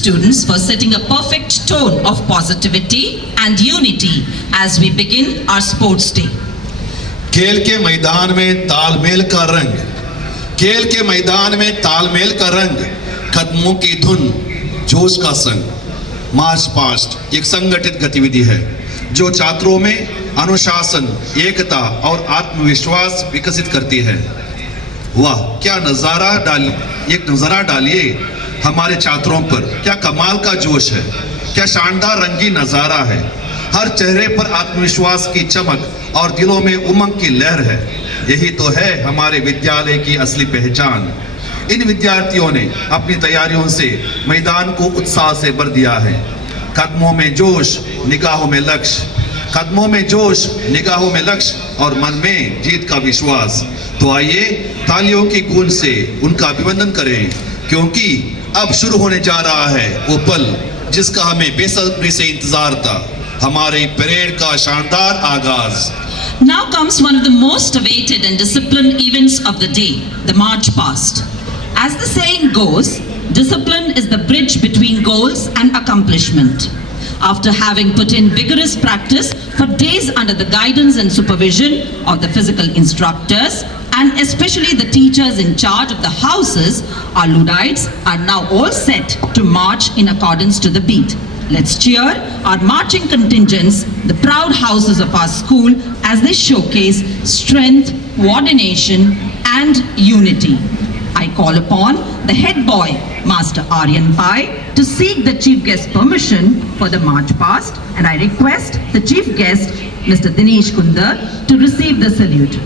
students for setting a perfect tone of positivity and unity as we begin our sports day. खेल के मैदान में तालमेल का रंग, खेल के मैदान में तालमेल का रंग, कदमों की धुन, जोश का संग। मार्च पास्ट एक संगठित गतिविधि है जो छात्रों में अनुशासन, एकता और आत्मविश्वास विकसित करती है। वाह, क्या नजारा एक नजारा डालिए हमारे छात्रों पर, क्या कमाल का जोश है, क्या शानदार रंगीन नजारा है। हर चेहरे पर आत्मविश्वास की चमक और दिलों में उमंग की लहर है। यही तो है हमारे विद्यालय की असली पहचान। इन विद्यार्थियों ने अपनी तैयारियों से मैदान को उत्साह से भर दिया है। कदमों में जोश, निगाहों में लक्ष्य, कदमों में जोश, निगाहों में लक्ष्य और मन में जीत का विश्वास। तो आइए तालियों की गूंज से उनका अभिनंदन करें, क्योंकि अब शुरू होने जा रहा है वो पल जिसका हमें बेसब्री से इंतजार था, हमारे परेड का शानदार आगाज। Now comes one of the most awaited and disciplined events of the day, the march past. As the saying goes, discipline is the bridge between goals and accomplishment. After having put in vigorous practice for days under the guidance and supervision of the physical instructors and especially the teachers in charge of the houses, our Luddites are now all set to march in accordance to the beat. Let's cheer our marching contingents, the proud houses of our school, as they showcase strength, coordination and unity. I call upon the head boy, Master Aryan Pai, to seek the chief guest permission for the march past, and I request the chief guest, Mr. Dinesh Kundar, to receive the salute.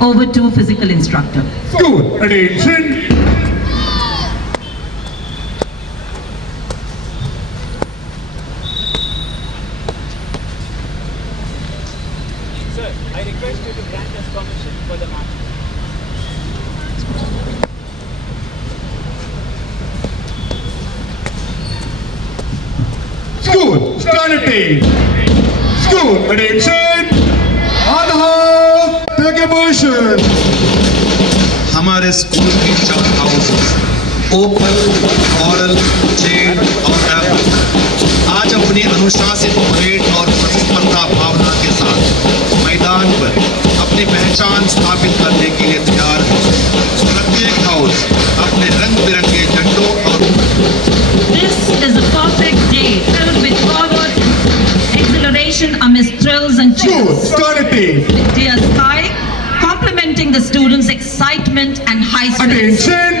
Over to physical instructor. School attention. Sir, I request you to grant us permission for the march. School stand. School attention. On the house, take a position. हमारे school की 4 houses ओपल, model, Z और Apple आज अपनी अनुशासित parade और प्रतिस्पर्धा भावना के साथ मैदान पर अपनी पहचान स्थापित करने के लिए तैयार है। प्रत्येक हाउस अपने रंग बिरंगे झंडों और This is a perfect day filled with forward exhilaration amidst thrills and School cheers. stand. The clear sky complementing the students' excitement and high spirits. Attention.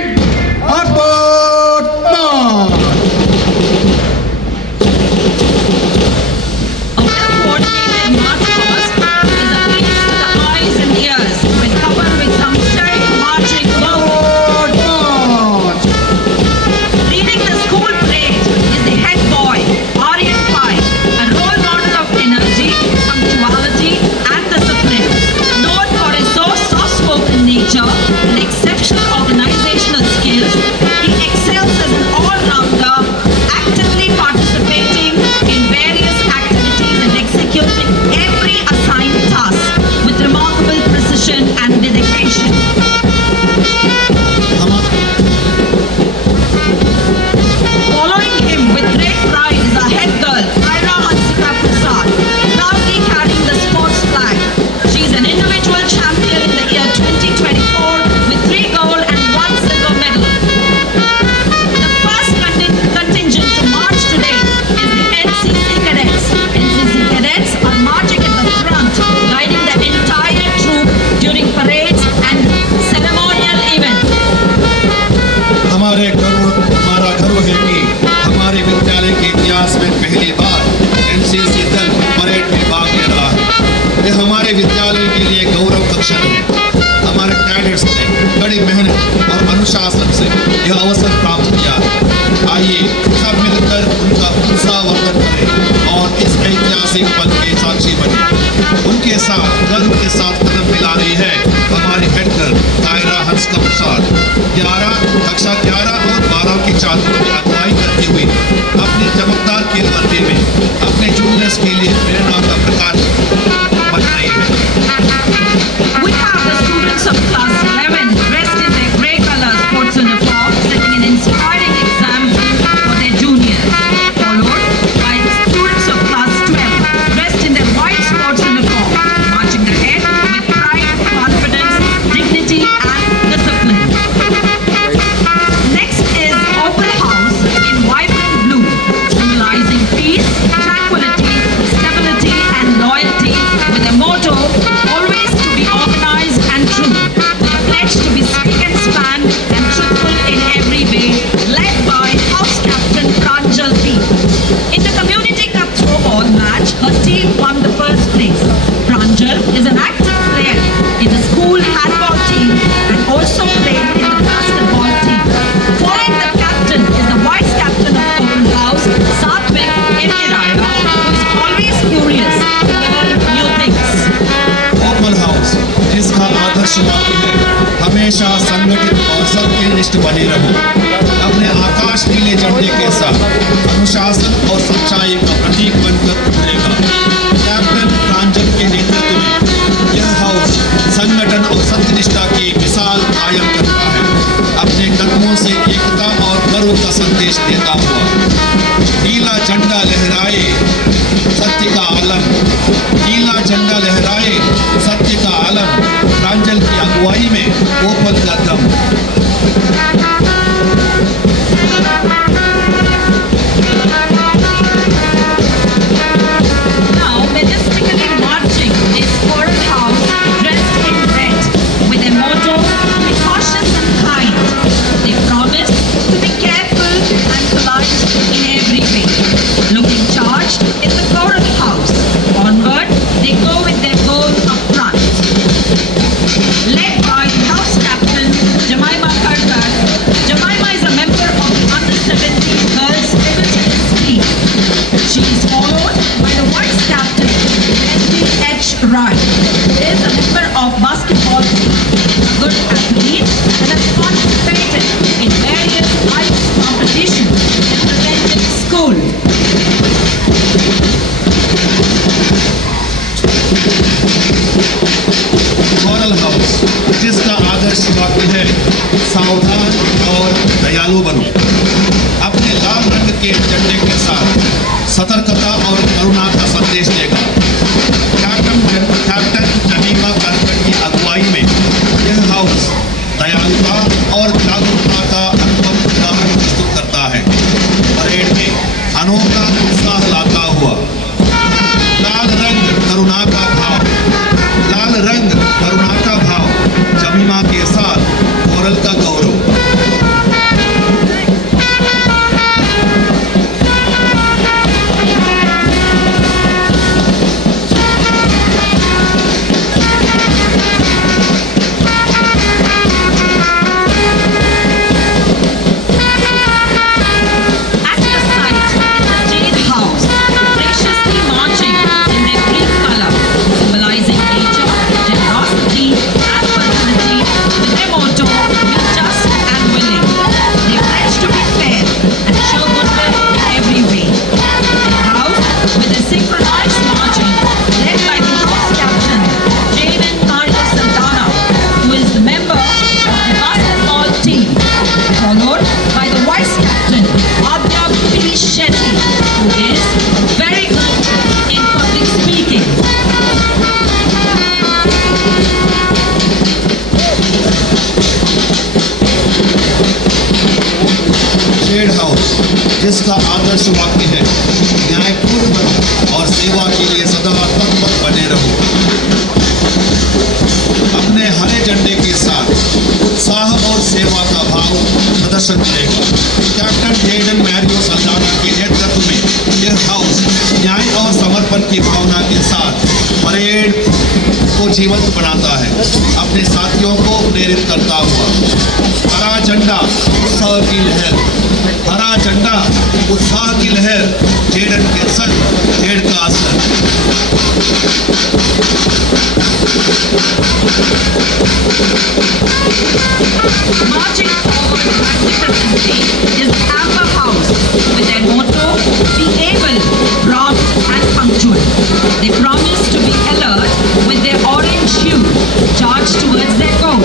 Hotspot march. A well-coordinated march past is a feast for the eyes and ears when coupled with some stirring marching movement. March. Leading the school parade is the head boy, Aryan Pai, a role model of energy, punctuality and discipline. Known for his so soft-spoken nature and exceptional organizational skills, he excels as an all-rounder, actively participating in various activities and executing every assigned task with remarkable precision and dedication. Following him with great pride is our head girl, Ira Hansika Prasad, proudly carrying the sports flag. She is an individual champion in the year 2024 with 3 gold and 1 silver medal. The first contingent to march today is the NCC cadets. NCC cadets are marching at the front, guiding the entire troop during parades and ceremonial events. हमारा गर्व है कि हमारे विद्यालय के इतिहास में पहली बार एनसीसी दल परेड में भाग ले रहा है। यह हमारे विद्यालय के लिए गौरव का क्षण है। हमारे कैडेट्स ने कड़ी मेहनत और अनुशासन से यह अवसर प्राप्त किया है। आइए सब मिलकर उनका उत्साहवर्धन करें और इस ऐतिहासिक पल के साक्षी बने। उनके साथ गर्व के साथ कदम मिला रही है हमारी हेड गर्ल कायरा हंसका प्रसाद। 11 और 12 की छात्रों की अगुवाई करती हुई अपनी चमकदार खेल वर्दी में अपने जूनियर्स के लिए प्रेरणा का प्रकाश बन रही है। We have the students of class 11 dressed in their grey color sports uniform setting an inspiring example for their juniors. स्पष्ट बने रहो। अपने आकाश नीले झंडे के साथ अनुशासन और सच्चाई का प्रतीक बनकर उभरेगा। कैप्टन प्रांजल के नेतृत्व में यह हाउस संगठन और सत्यनिष्ठा की मिसाल कायम करता है। अपने कदमों से एकता और गर्व का संदेश देता हुआ नीला झंडा लहराए सत्य का आलम, नीला झंडा लहराए सत्य का आलम। प्रांजल की अगुवाई में ओपन का दम। Now, majestically marching is Coral House, dressed in red, with a motto, "Be cautious and kind." They promise to be careful and polite in every way. Looking charged is the Coral House. Onward, they go with their goal up front. Led by House Captain Jemima Karkar, Jemima is a member of the Under-17 Girls Table Tennis team. She is followed by the Vice Captain Leslie H. Wright, who is a member of basketball team, a good athlete, and has participated in various ice competitions representing school. Coral house, जिसका आदर्श वाक्य है सावधान और दयालु बनो। अपने लाल रंग के झंडे के साथ सतर्कता और करुणा का संदेश देगा। कैप्टन जमीमा करकट की अगुवाई में यह हाउस दयालुता और जागरूकता का अनुपम उदाहरण प्रस्तुत करता है। परेड में अनोखा उत्साह लाता हुआ लाल रंग करुणा का भाव, लाल रंग करुणा का भाव, जमीमा के साथ कोरल का गौरव। At the site in the Jade House, graciously marching in their green color, symbolizing nature, generosity, and fertility, with their motto, "Be just and willing." They pledge to be fair and show goodwill in every way. The house, with a synchronized marching, led by the house captain, Jaden Maria Santana, who is the member of the basketball team, followed by the vice captain, Adya P. Shetty, who is very good in public speaking. Shed house, जिसका आदर्श वाक्य है न्यायपूर्ण बनो और सेवा के लिए सदा तत्पर बने रहो। अपने हरे झंडे के साथ उत्साह और सेवा का भाव प्रदर्शन करेगा। कैप्टन जेडन मैरियो सल्दाना के नेतृत्व में यह हाउस न्याय और समर्पण की भावना के साथ परेड को जीवंत बनाता है, अपने साथियों को प्रेरित करता हुआ। हरा झंडा उत्साह की लहर, हरा झंडा उत्साह की लहर, जेडन के संग जेड का असर। Marching forward magnificently is the Amber House, with their motto, "Be able, prompt and punctual." They promise to be alert with their orange hue, charged towards their goal.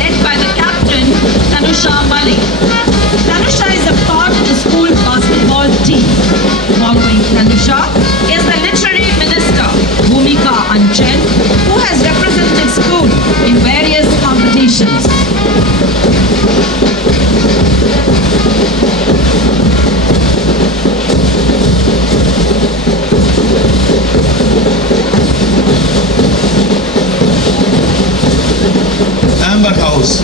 Led by the captain, Tanusha Malik. Tanusha is a part of the school basketball team. Following Tanusha is the literary minister, Bhumika Anchen, who has represented school in various competitions. Amber house,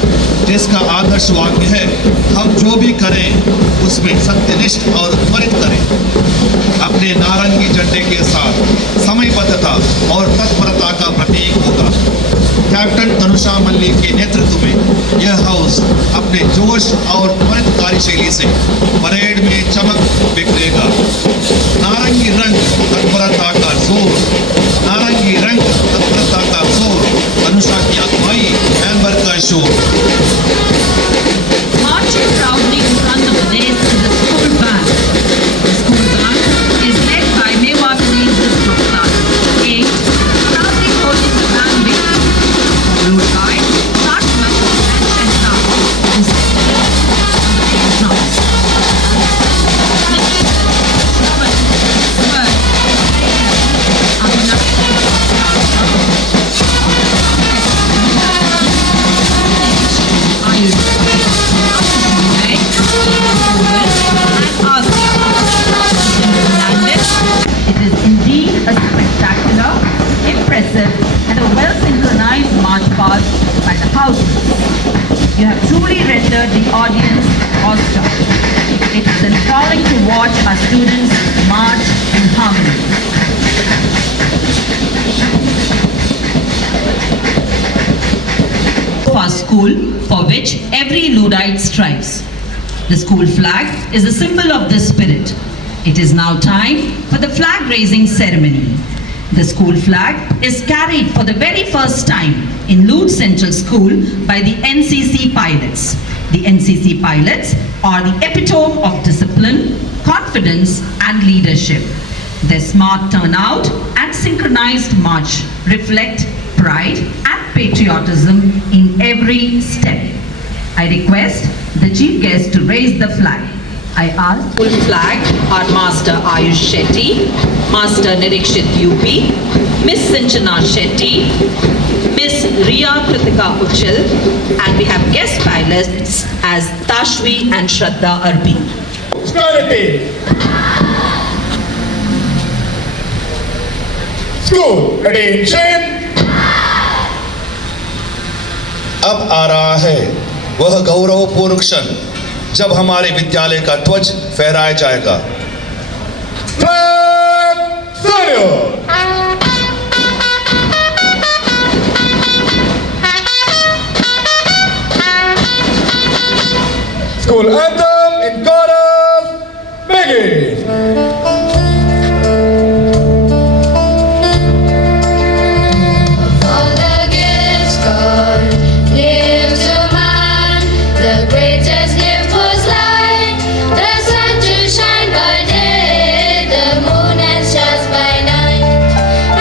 जिसका आदर्श वाक्य है हम जो भी करें उसमें सत्यनिष्ठ और त्वरित करें। अपने नारंगी झंडे के साथ समयबद्धता और तत्परता का प्रतीक होगा। कैप्टन तनुषा मल्लिक के नेतृत्व में यह हाउस अपने जोश और त्वरित कार्यशैली से परेड में चमक बिखरेगा। नारंगी रंग तत्परता का जोर, नारंगी रंग तत्परता का जोर, तनुषा की अगुवाई, एम्बर का शोर। calling to watch our students march in harmony. Of our school, for which every Luddite strives. The school flag is a symbol of this spirit. It is now time for the flag raising ceremony. The school flag is carried for the very first time in Lud Central School by the NCC pilots. The NCC pilots are the epitome of discipline, confidence, and leadership. Their smart turnout and synchronized march reflect pride and patriotism in every step. I request the chief guest to raise the flag. I ask full flag our Master Ayush Shetty, Master Nirikshit UP, Miss Sinchana Shetty, Miss Riya Kritika Uchil, and we have guest pilots as Tashvi and Shraddha Arbi. Fraternity. School, attention. अब आ रहा है वह गौरवपूर्ण क्षण जब हमारे विद्यालय का ध्वज फहराया जाएगा। Flag salute. School anthem in chorus, begin. All the gifts God gave to man, the greatest gift was light. The sun to shine by day, the moon and stars by night.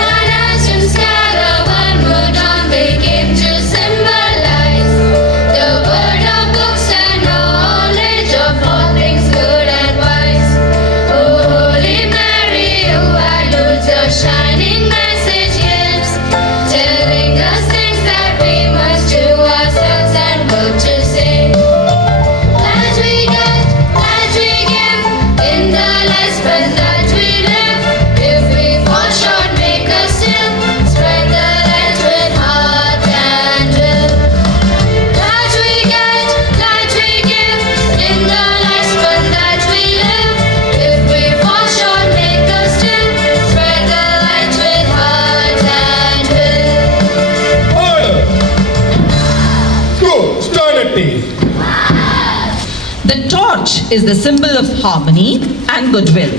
And as you scatter onward on, they came to symbolize the word of books and knowledge of all things good and wise. Oh, Holy Mary, who alludes your shining message gives, telling us things that we must do ourselves and work to save. That we get, that we give, in the lifespan that we live. If we fall short, make us still, spread the light with heart and will. That we get, that we give, in the lifespan that we live. If we fall short, make us still, spread the light with heart and will. Order. School, fraternity. The torch is the symbol of harmony and goodwill.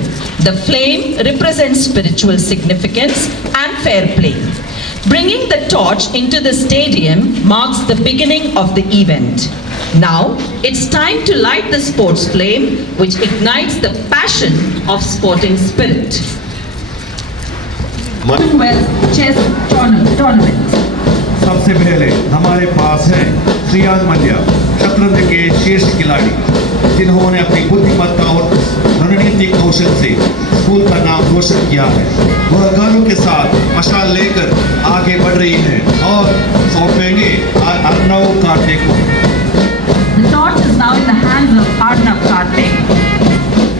The flame represents spiritual significance and fair play. Bringing the torch into the stadium marks the beginning of the event. Now, it's time to light the sports flame, which ignites the passion of sporting spirit. Commonwealth Chess Tournament. सबसे पहले हमारे पास है श्रेयान मल्ल्या, शतरंज के श्रेष्ठ खिलाड़ी, जिन्होंने अपनी बुद्धिमत्ता और रणनीतिक कौशल से स्कूल का नाम रोशन किया है। वह गर्व के साथ मशाल लेकर आगे बढ़ रही है और सौंपेंगे अर्नव कार्तिक को। The torch is now in the hands of Arnav Karthik.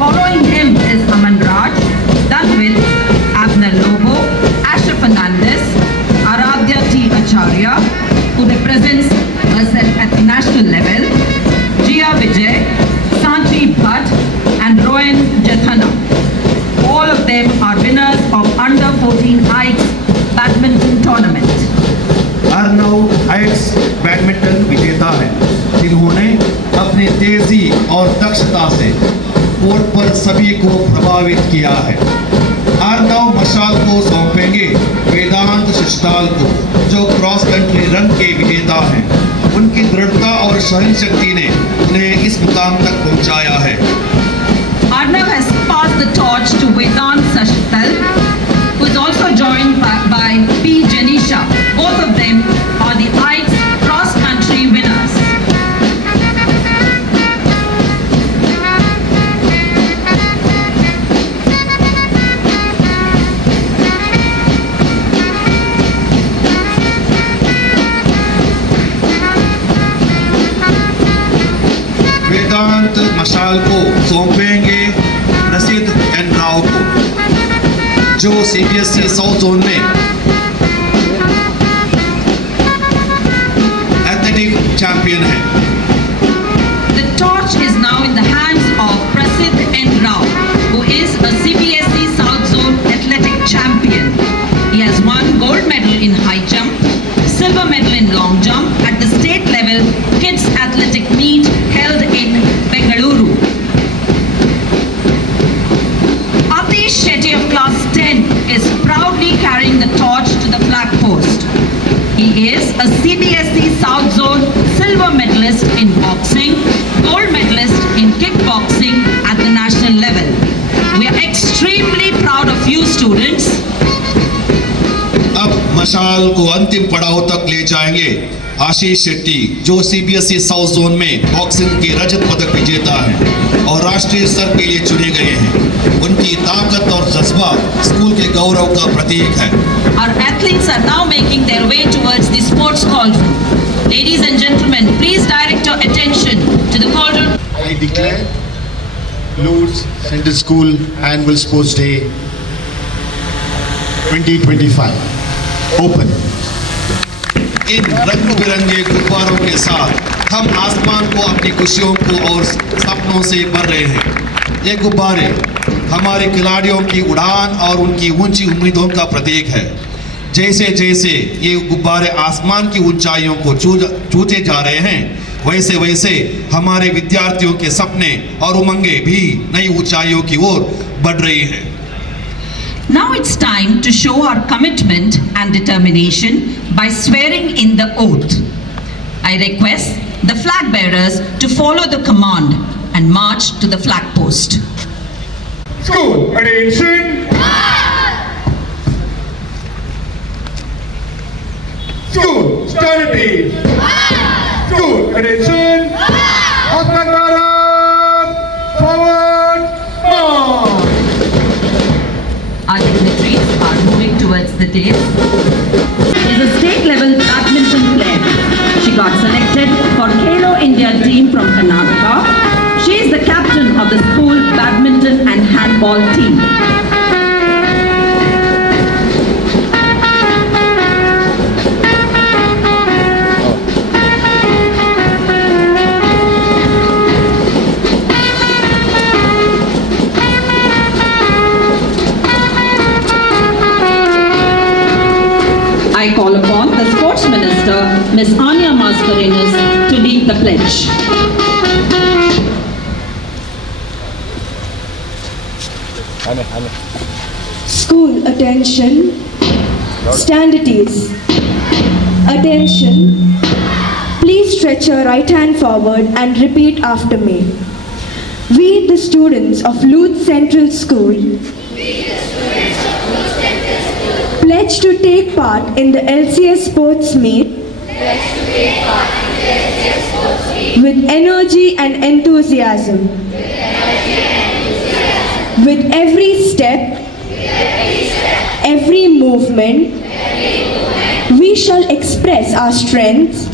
Following him is Aman Raj, done with Abner Lobo, Asher Fernandez, Aradhya T. Acharya, who represents herself at the national level, Jia Vijay, Sanchi Bhatt, and Rohan Jathana. All of them are winners of Under 14 Heights Badminton Tournament. Arnav Heights badminton विजेता है, जिन्होंने अपनी तेजी और दक्षता से court पर सभी को प्रभावित किया है। अर्नव मशाल को सौंपेंगे वेदांत शिष्टाल को, जो क्रॉस कंट्री रन के विजेता हैं। उनकी दृढ़ता और सहन शक्ति ने उन्हें इस मुकाम तक पहुंचाया है। Arnav has passed the torch to Vedant Sashtal, who is also joined by P. Janisha. Both of them are the Heights cross-country winners. वेदांत मशाल को सौंपेंगे रशीद एन राव को, जो CBSE साउथ जोन में एथलेटिक चैंपियन है। The torch is now in the hands of Prasidh N. medalist in boxing, gold medalist in kickboxing at the national level. We are extremely proud of you students. अब मशाल को अंतिम पड़ाव तक ले जाएंगे आशीष शेट्टी, जो सीबीएसई साउथ जोन में बॉक्सिंग के रजत पदक विजेता है और राष्ट्रीय स्तर के लिए चुने गए हैं। उनकी ताकत और जज्बा स्कूल के गौरव का प्रतीक है। Our athletes are now making their way towards the sports cauldron. Ladies and gentlemen, please direct your attention to the cauldron. I declare Lourdes Central School Annual Sports Day 2025 open. इन रंग बिरंगे गुब्बारों के साथ हम आसमान को अपनी खुशियों को और सपनों से भर रहे हैं। ये गुब्बारे हमारे खिलाड़ियों की उड़ान और उनकी ऊंची उम्मीदों का प्रतीक है। जैसे जैसे ये गुब्बारे आसमान की ऊंचाइयों को छूते जा रहे हैं, वैसे वैसे हमारे विद्यार्थियों के सपने और उमंगें भी नई ऊंचाइयों की ओर बढ़ रही हैं। Now it's time to show our commitment and determination by swearing in the oath. I request the flag bearers to follow the command and march to the flag post. School, attention. School, stand at ease. School, attention. Hashtag Bharat, forward, march. Our dignitaries are moving towards the dais. Is a state-level badminton player. She got selected for Khelo India team from Karnataka. She is the captain of the school badminton and handball team. I call upon the Sports Minister, Ms. Anya Mascarenhas, to lead the pledge. School, attention. Stand at ease. Attention. Please stretch your right hand forward and repeat after me. We, the students of Lourdes Central School, pledge to take part in the LCS sports meet with energy and enthusiasm. With every step, every movement, we shall express our strengths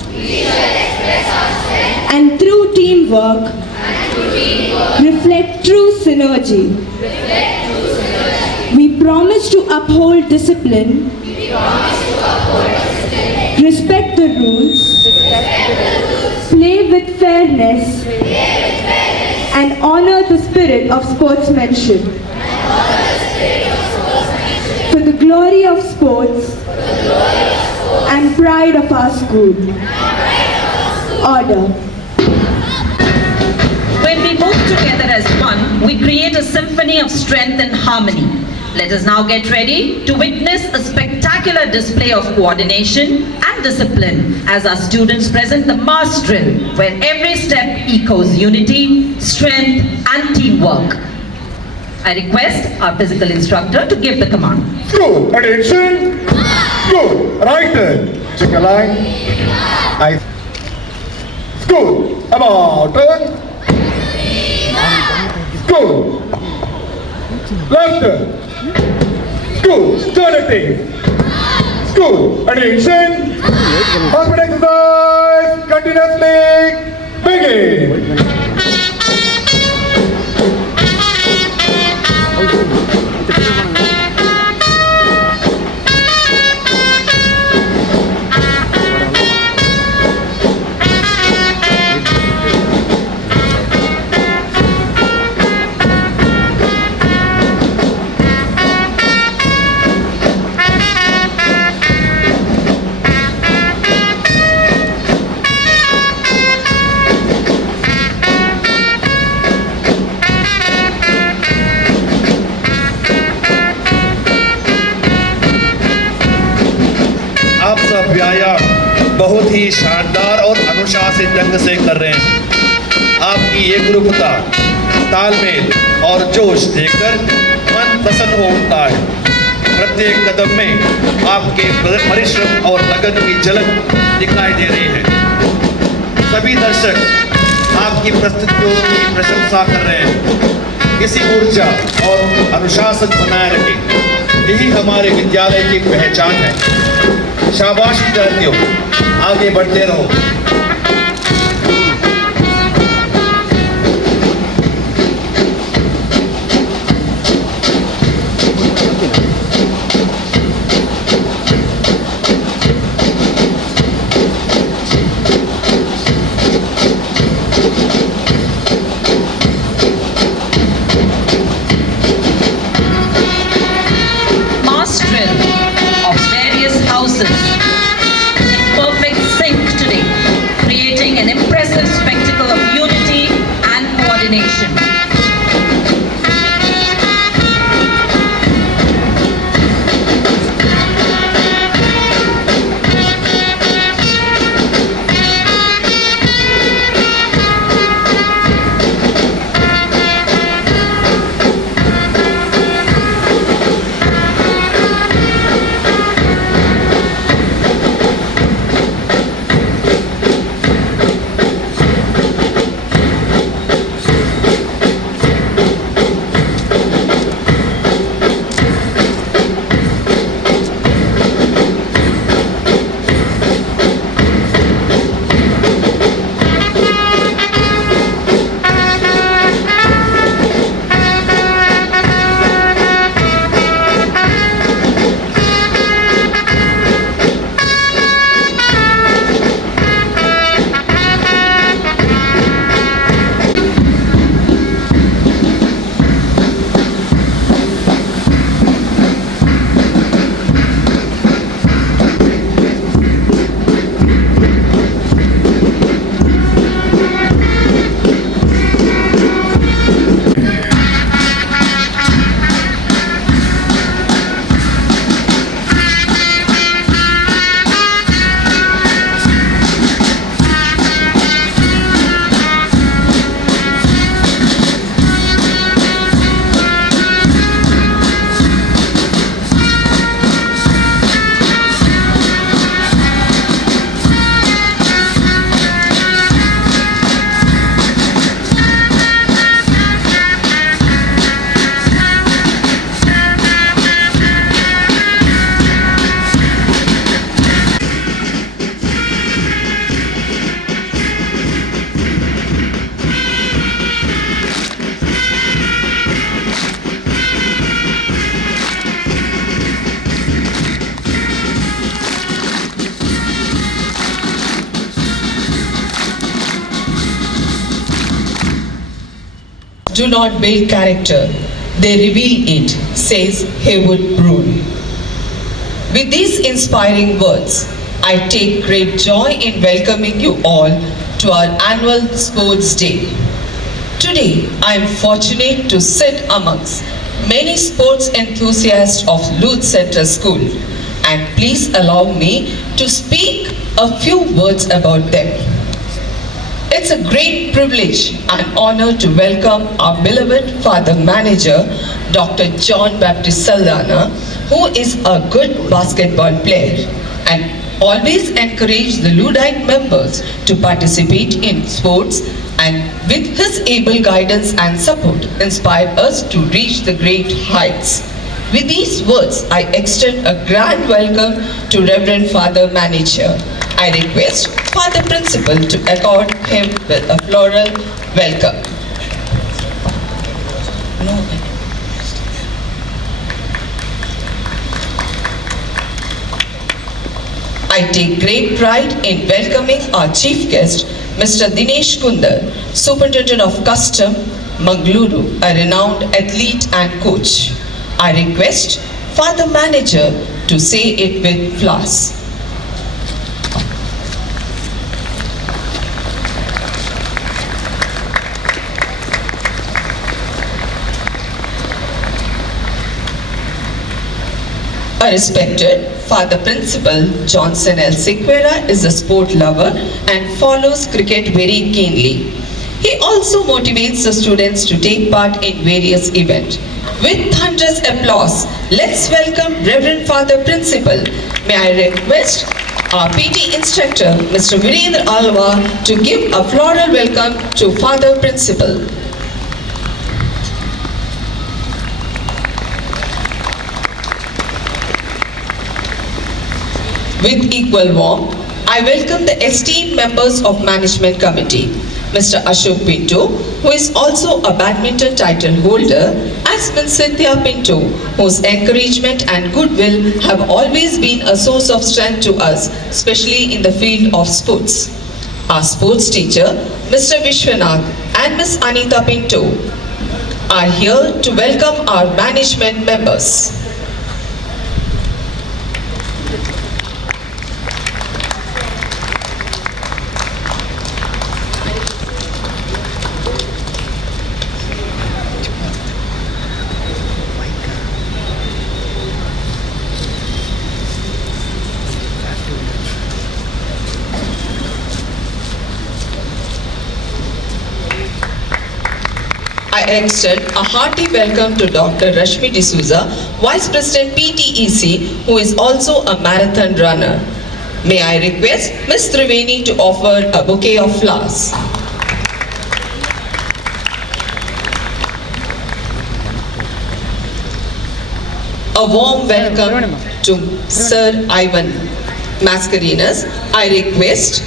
and through teamwork, reflect true synergy. We promise to uphold discipline, respect the rules, play with fairness, and honor the spirit of sportsmanship. For the glory of sports and pride of our school. Order. When we move together as one, we create a symphony of strength and harmony. Let us now get ready to witness a spectacular display of coordination and discipline as our students present the mass drill, where every step echoes unity, strength, and teamwork. I request our physical instructor to give the command. School, attention. School, right turn. Check a line. I. School, about turn. School, left turn. School, stand at ease. School, attention. Hospital exercise, continuously begin. आप सब व्यायाम बहुत ही शानदार और अनुशासित अनुशासित ढंग से कर रहे हैं। आपकी एकरूपता, तालमेल और जोश देखकर मन प्रसन्न हो उठता है। प्रत्येक कदम में आपके परिश्रम और लगन की झलक दिखाई दे रही है। सभी दर्शक आपकी प्रस्तुतियों की प्रशंसा कर रहे हैं। इसी ऊर्जा और अनुशासन बनाए रखें, यही हमारे विद्यालय की पहचान है। शाबाश विद्यार्थियों, आगे बढ़ते रहो। Mass drill of various houses in perfect sync today, creating an impressive spectacle of unity and coordination. Do not build character, they reveal it, says Haywood Broun. With these inspiring words, I take great joy in welcoming you all to our annual Sports Day. Today, I am fortunate to sit amongst many sports enthusiasts of Luth Central School, and please allow me to speak a few words about them. It's a great privilege and honor to welcome our beloved Father Manager, Dr. John Baptist Saldana, who is a good basketball player and always encourage the Luddite members to participate in sports, and with his able guidance and support inspired us to reach the great heights. With these words, I extend a grand welcome to Reverend Father Manager. I request Father Principal to accord him with a floral welcome. I take great pride in welcoming our chief guest, Mr. Dinesh Kundar, Superintendent of Custom, Mangaluru, a renowned athlete and coach. I request Father Manager to say it with flowers. A respected Father Principal Johnson L. Sequeira is a sport lover and follows cricket very keenly. He also motivates the students to take part in various events. With thunderous applause, let's welcome Reverend Father Principal. May I request our PT instructor, Mr. Virendra Alwa, to give a floral welcome to Father Principal. With equal warmth, I welcome the esteemed members of Management Committee, Mr. Ashok Pinto, who is also a badminton title holder, as Ms. Cynthia Pinto, whose encouragement and goodwill have always been a source of strength to us, especially in the field of sports. Our sports teacher, Mr. Vishwanath and Ms. Anita Pinto, are here to welcome our management members. I extend a hearty welcome to Dr. Rashmi D'Souza, Vice President PTEC, who is also a marathon runner. May I request Ms. Triveni to offer a bouquet of flowers. A warm welcome to Sir Ivan Mascarenhas. I request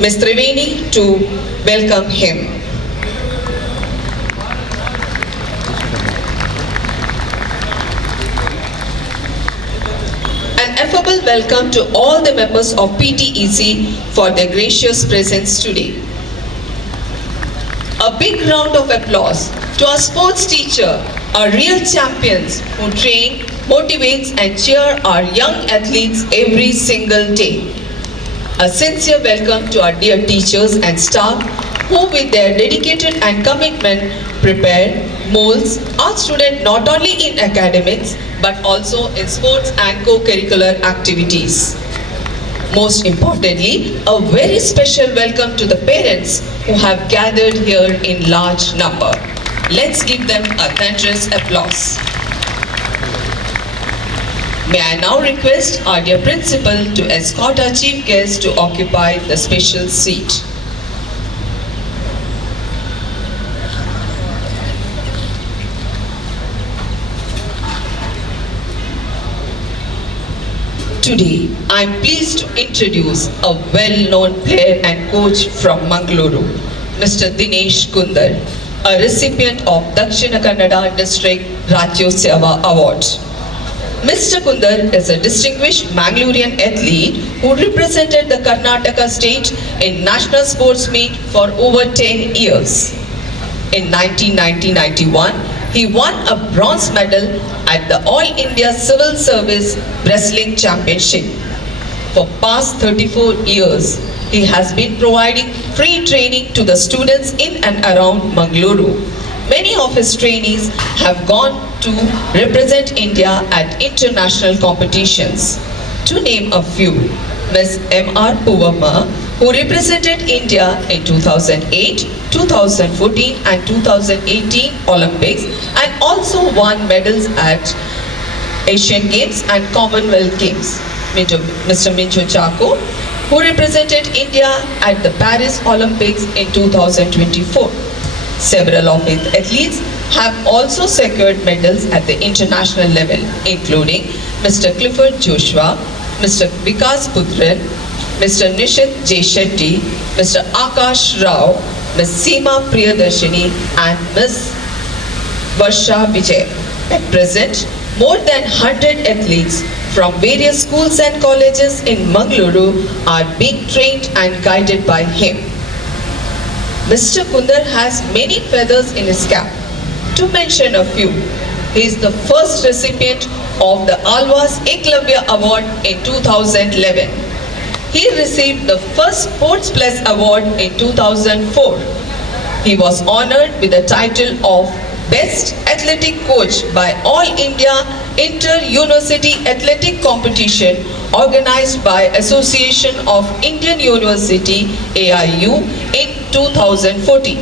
Ms. Triveni to welcome him. An affable welcome to all the members of PTEC for their gracious presence today. A big round of applause to our sports teacher, our real champions who train, motivates and cheer our young athletes every single day. A sincere welcome to our dear teachers and staff who with their dedication and commitment prepare, molds our students not only in academics but also in sports and co-curricular activities. Most importantly, a very special welcome to the parents who have gathered here in large number. Let's give them a thunderous applause. May I now request our dear principal to escort our chief guest to occupy the special seat. Today, I am pleased to introduce a well-known player and coach from Mangaluru, Mr. Dinesh Kundar, a recipient of Dakshina Kannada District Rajyotsava Award. Mr. Kundar is a distinguished Mangalorean athlete who represented the Karnataka state in national sports meet for over 10 years. In 1990-91, he won a bronze medal at the All India Civil Service Wrestling Championship. For past 34 years, he has been providing free training to the students in and around Mangaluru. Many of his trainees have gone to represent India at international competitions. To name a few, Ms. M.R. Puvamma, who represented India in 2008, 2014 and 2018 Olympics and also won medals at Asian Games and Commonwealth Games. Mr. Mincho Chako, who represented India at the Paris Olympics in 2024. Several of his athletes have also secured medals at the international level, including Mr. Clifford Joshua, Mr. Vikas Putran, Mr. Nishit J. Shetty, Mr. Akash Rao, Ms. Seema Priyadarshini and Ms. Varsha Vijay. At present, more than 100 athletes from various schools and colleges in Mangaluru are being trained and guided by him. Mr. Kundar has many feathers in his cap. To mention a few, he is the first recipient of the Alwas Eklavya Award in 2011. He received the first Sports Plus Award in 2004. He was honored with the title of Best Athletic Coach by All India Inter-University Athletic Competition organized by Association of Indian University AIU in 2014.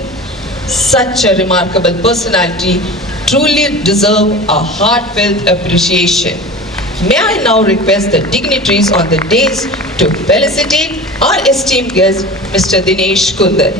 Such a remarkable personality truly deserve a heartfelt appreciation. May I now request the dignitaries on the dais to felicitate our esteemed guest, Mr. Dinesh Kundar.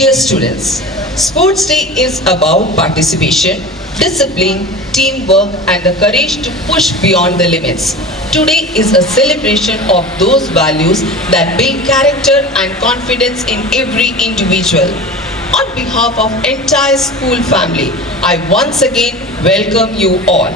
Dear students, Sports Day is about participation, discipline, teamwork and the courage to push beyond the limits. Today is a celebration of those values that build character and confidence in every individual. On behalf of entire school family, I once again welcome you all.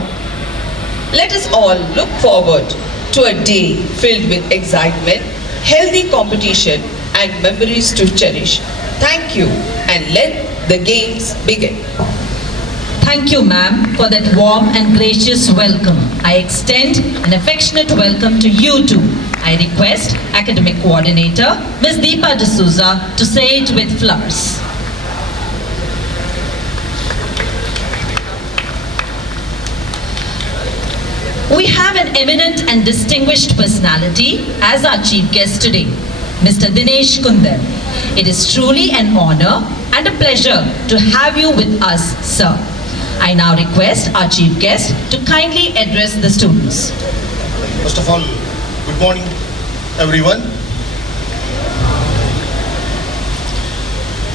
Let us all look forward to a day filled with excitement, healthy competition and memories to cherish. Thank you and let the games begin. Thank you, ma'am, for that warm and gracious welcome. I extend an affectionate welcome to you too. I request Academic Coordinator, Ms. Deepa D'Souza, to say it with flowers. We have an eminent and distinguished personality as our chief guest today, Mr. Dinesh Kundar. It is truly an honor and a pleasure to have you with us, sir. I now request our chief guest to kindly address the students. First of all, good morning, everyone.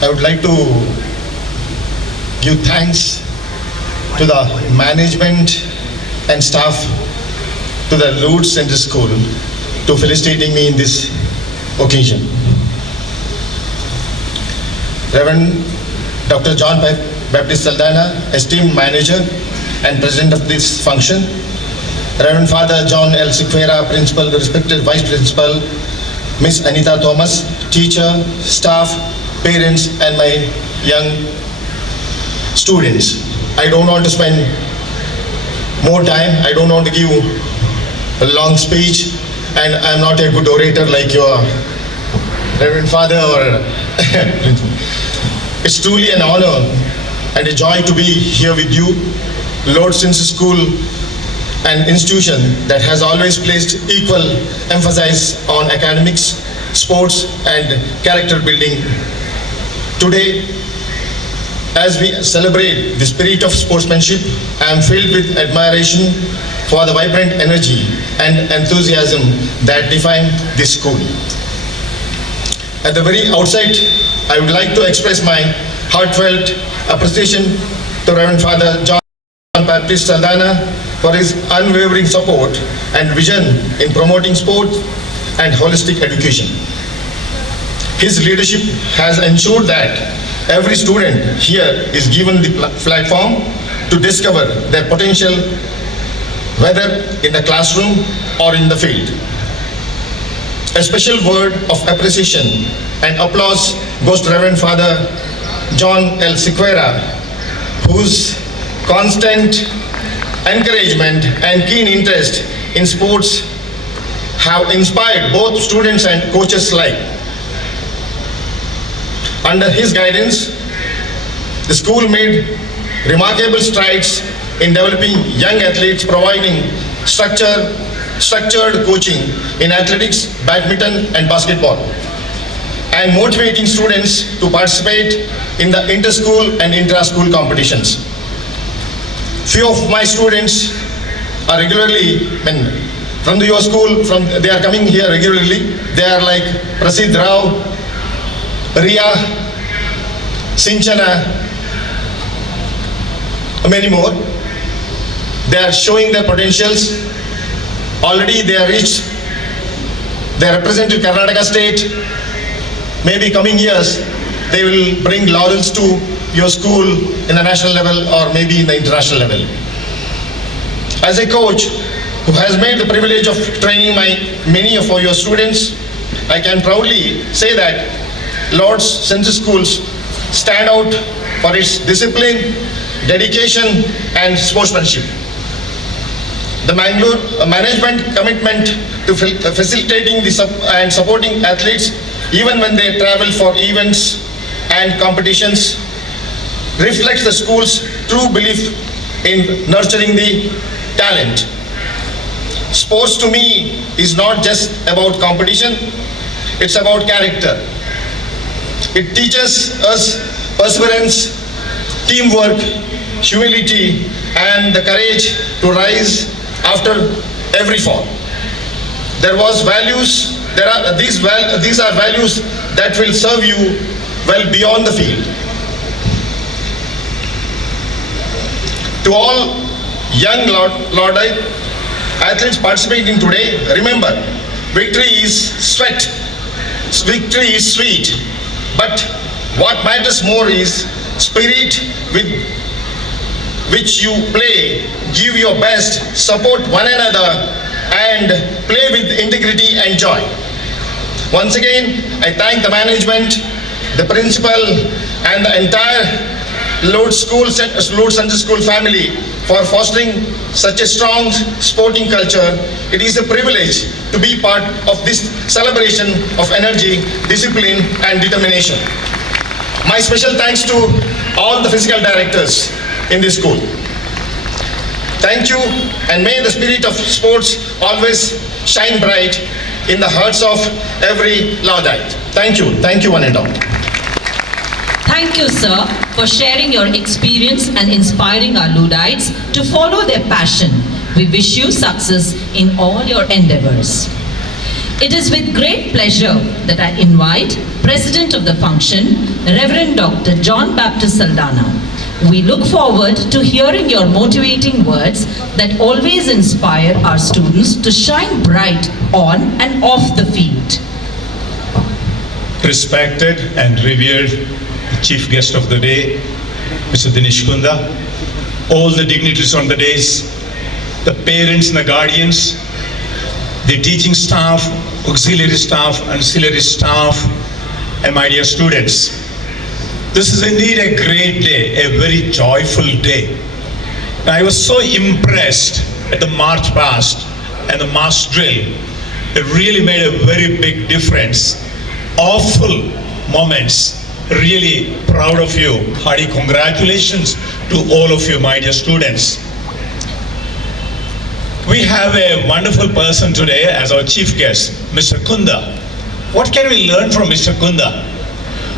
I would like to give thanks to the management and staff to the Lutz Central School to felicitating me in this occasion. Reverend Dr. John Baptist Saldana, esteemed manager and president of this function. Reverend Father John L. Sequeira, principal, respected vice principal, Miss Anita Thomas, teacher, staff, parents, and my young students. I don't want to spend more time. I don't want to give a long speech, and I'm not a good orator like your Reverend Father or It's truly an honor and a joy to be here with you. Lord Central School, an institution that has always placed equal emphasis on academics, sports, and character building. Today, as we celebrate the spirit of sportsmanship, I am filled with admiration for the vibrant energy and enthusiasm that define this school. At the very outset, I would like to express my heartfelt appreciation to Reverend Father John Baptist Saldana for his unwavering support and vision in promoting sport and holistic education. His leadership has ensured that every student here is given the platform to discover their potential, whether in the classroom or in the field. A special word of appreciation and applause goes to Reverend Father John L. Sequeira, whose constant encouragement and keen interest in sports have inspired both students and coaches alike. Under his guidance, the school made remarkable strides in developing young athletes, providing structured coaching in athletics, badminton, and basketball, and motivating students to participate in the inter-school and intra-school competitions. Few of my students are regularly, from your school, they are coming here regularly. They are like Prasidh Rao, Ria, Sinchana, many more. They are showing their potentials. Already they have reached, they represented Karnataka state. Maybe coming years, they will bring laurels to your school in the national level or maybe in the international level. As a coach who has made the privilege of training many of your students, I can proudly say that Lord's Central Schools stand out for its discipline, dedication and sportsmanship. The Mangalore management commitment to facilitating and supporting athletes even when they travel for events and competitions reflects the school's true belief in nurturing the talent. Sports to me is not just about competition, it's about character. It teaches us perseverance, teamwork, humility, and the courage to rise after every fall. These are values that will serve you well beyond the field. To all young Lordite athletes participating today, remember, victory is sweat, victory is sweet, but what matters more is spirit with which you play, give your best, support one another, and play with integrity and joy. Once again, I thank the management, the principal, and the entire Lord's Central School family for fostering such a strong sporting culture. It is a privilege to be part of this celebration of energy, discipline, and determination. My special thanks to all the physical directors in this school. Thank you, and may the spirit of sports always shine bright in the hearts of every Laudite. Thank you one and all. Thank you, sir, for sharing your experience and inspiring our Luddites to follow their passion. We wish you success in all your endeavors. It is with great pleasure that I invite President of the function, Reverend Dr. John Baptist Saldana. We look forward to hearing your motivating words that always inspire our students to shine bright on and off the field. Respected and revered Chief Guest of the day, Mr. Dinesh Kunda, all the dignitaries on the days, the parents and the guardians, the teaching staff, auxiliary staff, ancillary staff, and my dear students. This is indeed a great day, a very joyful day. And I was so impressed at the march past and the march drill. It really made a very big difference. Awful moments. Really proud of you. Hearty congratulations to all of you, my dear students. We have a wonderful person today as our chief guest, Mr. Kunda. What can we learn from Mr. Kunda?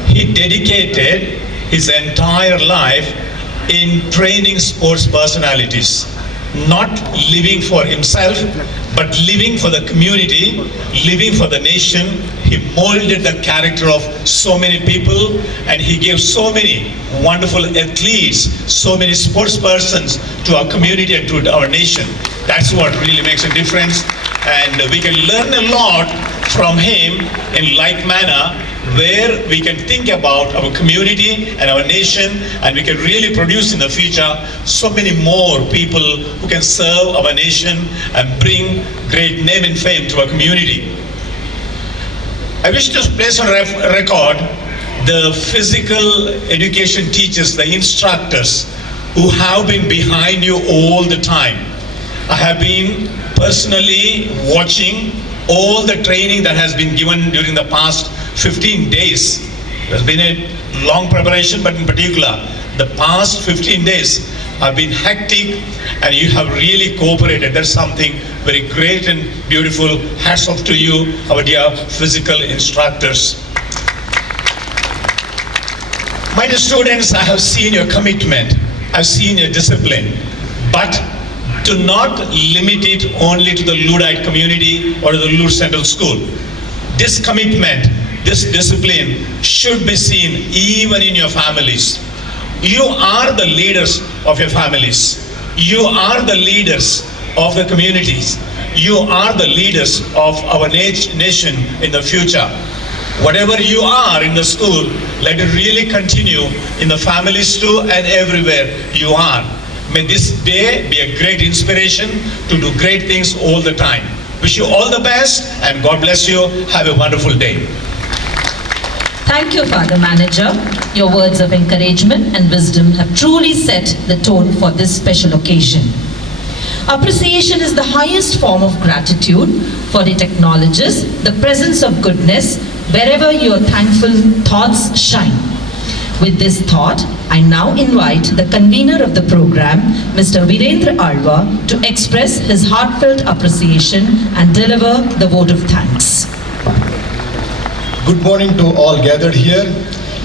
He dedicated his entire life in training sports personalities, not living for himself, but living for the community, living for the nation. He molded the character of so many people, and he gave so many wonderful athletes, so many sports persons to our community and to our nation. That's what really makes a difference, and we can learn a lot from him in like manner, where we can think about our community and our nation, and we can really produce in the future so many more people who can serve our nation and bring great name and fame to our community. I wish to place on record the physical education teachers, the instructors who have been behind you all the time. I have been personally watching all the training that has been given during the past 15 days. There's been a long preparation, but in particular, the past 15 days have been hectic, and you have really cooperated. There's something very great and beautiful. Hats off to you, our dear physical instructors. My dear students, I have seen your commitment, I've seen your discipline, but do not limit it only to the Luddite community or the Lud Central School. This commitment this discipline should be seen even in your families. You are the leaders of your families. You are the leaders of the communities. You are the leaders of our nation in the future. Whatever you are in the school, let it really continue in the families too and everywhere you are. May this day be a great inspiration to do great things all the time. Wish you all the best and God bless you. Have a wonderful day. Thank you, Father Manager. Your words of encouragement and wisdom have truly set the tone for this special occasion. Appreciation is the highest form of gratitude, for it acknowledges the presence of goodness wherever your thankful thoughts shine. With this thought, I now invite the convener of the program, Mr. Virendra Alva, to express his heartfelt appreciation and deliver the vote of thanks. Good morning to all gathered here.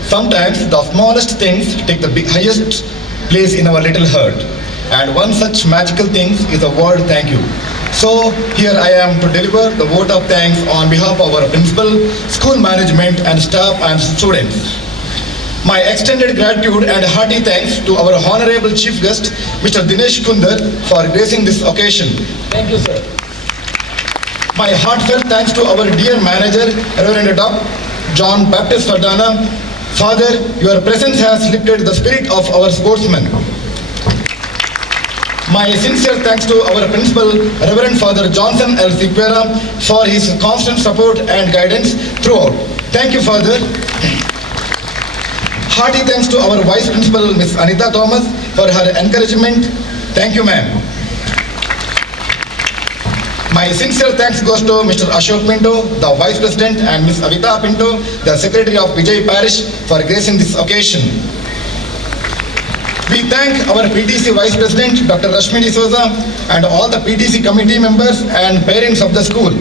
Sometimes the smallest things take the highest place in our little heart. And one such magical thing is the word thank you. So here I am to deliver the vote of thanks on behalf of our principal, school management and staff and students. My extended gratitude and hearty thanks to our honorable chief guest, Mr. Dinesh Kundar, for gracing this occasion. Thank you, sir. My heartfelt thanks to our dear manager, Reverend Dr. John Baptist Fardana. Father, your presence has lifted the spirit of our sportsmen. My sincere thanks to our principal, Reverend Father Johnson L. Sigwera, for his constant support and guidance throughout. Thank you, Father. Hearty thanks to our Vice Principal, Ms. Anita Thomas, for her encouragement. Thank you, ma'am. My sincere thanks goes to Mr. Ashok Pinto, the Vice President, and Ms. Avita Pinto, the Secretary of Vijay Parish, for gracing this occasion. We thank our PTC Vice President, Dr. Rashmi D'Souza, and all the PTC committee members and parents of the school.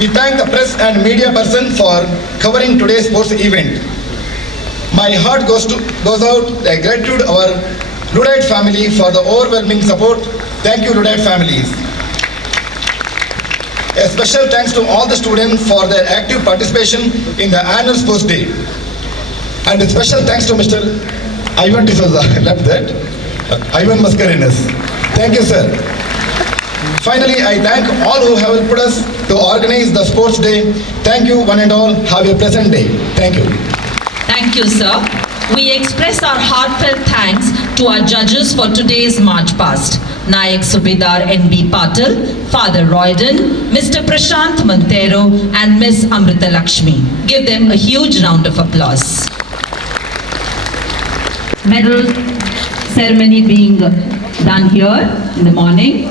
We thank the press and media person for covering today's sports event. My heart goes out a gratitude to our Luddite family for the overwhelming support. Thank you, Luddite families. A special thanks to all the students for their active participation in the annual sports day. And a special thanks to Mr. Ivan D'Souza, left that, Ivan Mascarenas. Thank you, sir. Finally, I thank all who have helped us to organize the sports day. Thank you, one and all. Have a pleasant day. Thank you. Thank you, sir. We express our heartfelt thanks to our judges for today's March Past. Nayak Subedar N.B. Patil, Father Royden, Mr. Prashant Montero, and Miss Amrita Lakshmi. Give them a huge round of applause. Medal ceremony being done here in the morning.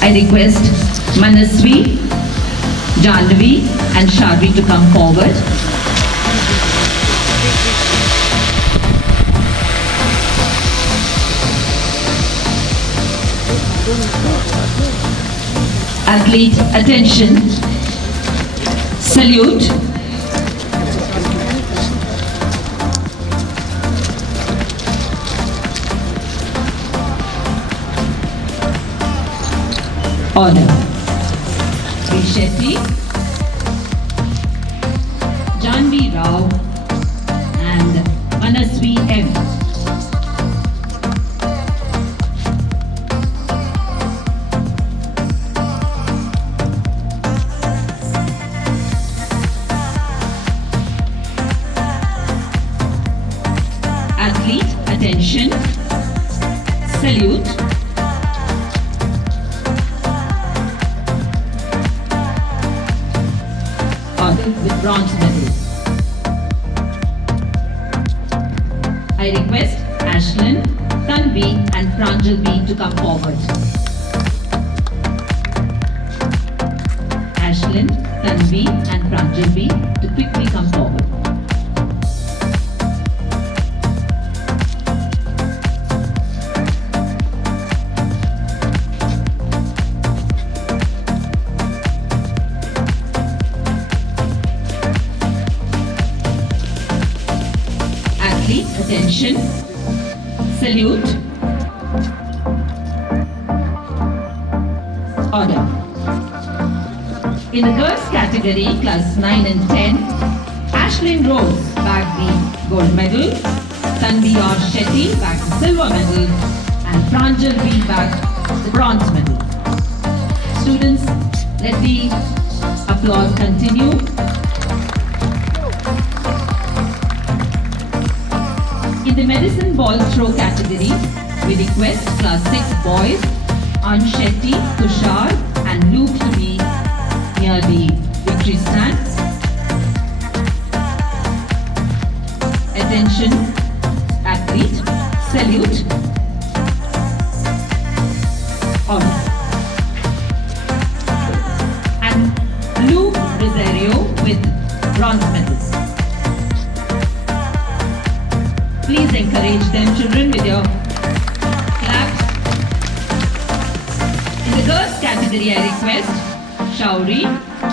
I request Manasvi, Janvi and Shadvi to come forward. Athlete, attention. Salute. Order. V. Shetty, Janvi Rao and Manasvi M. Athlete, attention. Salute. With bronze medal. I request Ashlyn, Tanvi and Pranjal B to come forward. Ashlyn, Tanvi and Pranjal B to quickly come forward. athletes, attention. Salute. Order. In the girls category, class 9 and 10, Ashlyn Rose bagged the gold medal, Tanvi R. Shetty bagged the silver medal, and Pranjal B. bagged the bronze medal. Students, let the applause continue. In the medicine ball throw category, we request class 6 boys, Ansh Shetty, Tushar and Luke to be near the victory stand. Attention, athlete, salute. Order. And Luke Rosario with bronze medals. Please encourage them, children, with your claps. In the girls category, I request Shauri,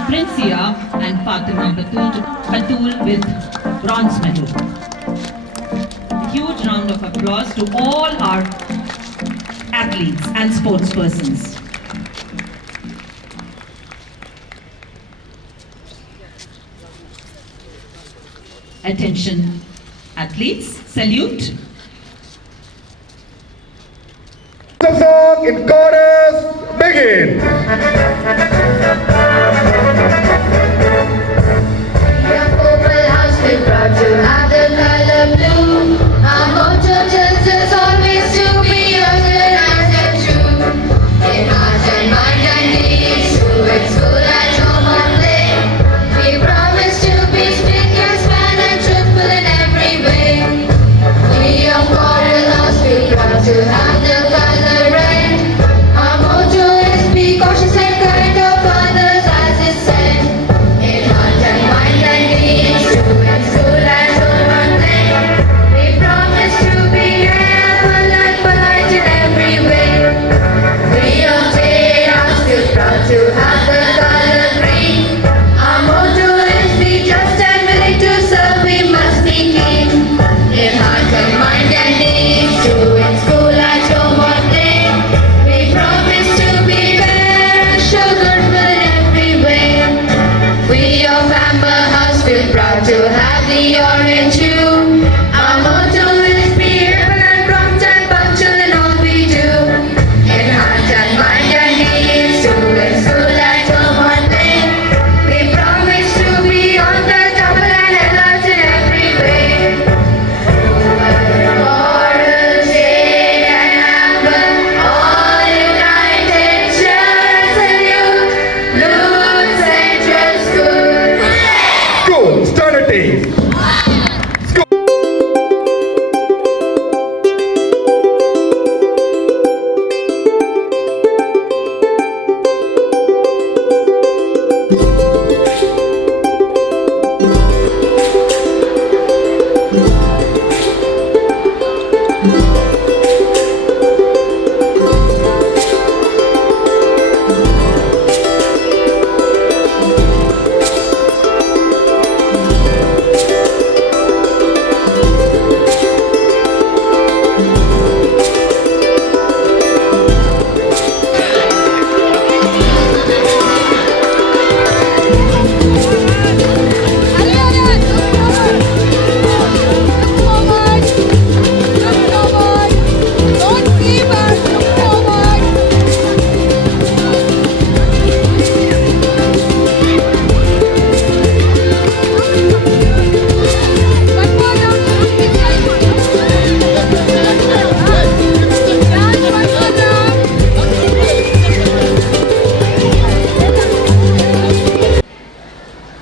Princia and Fatima Batul with bronze medal. A huge round of applause to all our athletes and sportspersons. Attention, athletes, salute. The song in chorus, begin. Your purple house, we're proud to have the color blue. Our motto tells us always to be organized and true. In heart and mind and deeds, to at school, at home or play. We promise to be spick and span and truthful in every way. We are purple house, we're proud to have the color red. Our motto is be cautious and kind of others as is said. In heart and mind and deeds, to at school, at home or play. We promise to be helpful and polite in every way. We are J house, we're proud to have the color green. Our motto is be just and willing to serve, we must be keen. In heart and mind and deeds, to in school, at home or play. We promise to be fair and show goodwill in every way. We of Amber House feel proud to have the orange hue. Our motto is be able and prompt and punctual in all we do. In heart and mind and deeds, to in school, at home or play. We promise to be on the double and alert in every way. Orange, shade and amber, all united, shall salute Luke Central School. School, start at 8.